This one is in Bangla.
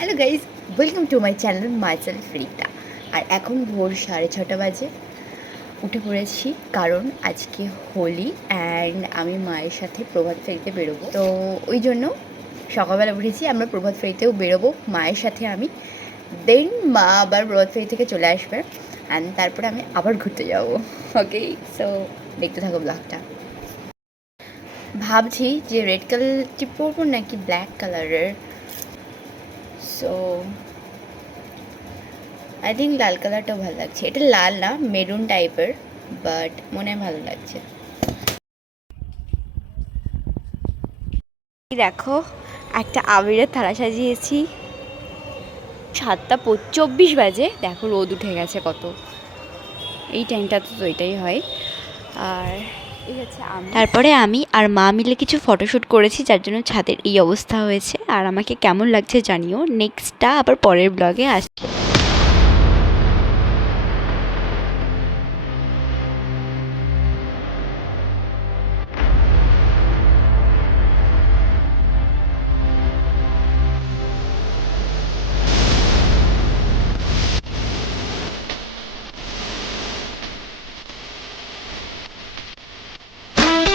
Hello guys, welcome to my channel myself Rita. আর এখন ভোর 6:30 বাজে। উঠে পড়েছি কারণ আজকে হোলি অ্যান্ড আমি মায়ের সাথে প্রভাত ফেরিতে বেরোবো। তো ওই জন্য সকালবেলা উঠেছি, আমরা প্রভাত ফেরিতেও বেরোবো মায়ের সাথে আমি। দেন মা আবার প্রভাত ফেরি থেকে চলে আসবে অ্যান্ড তারপরে আমি আবার ঘুরতে যাবো। ওকে, সো দেখতে থাকো ব্লগটা। ভাবছি যে রেড কালারটি পরবো নাকি ব্ল্যাক কালারের। সো আই থিঙ্ক লাল কালারটাও ভালো লাগছে। এটা লাল না, মেরুন টাইপের, বাট মনে হয় ভালো লাগছে। দেখো, একটা আবিরের থালা সাজিয়েছি। 7:24 বাজে। দেখো রোদ উঠে গেছে কত। এই টাইমটা তো এটাই হয়। আর এই হচ্ছে তারপরে আমি আর মা মিলে কিছু ফটোশ্যুট করেছি, যার জন্য ছাদের এই অবস্থা হয়েছে। আর আমাকে কেমন লাগছে জানিও। নেক্সটটা আবার পরের ব্লগে আসছে।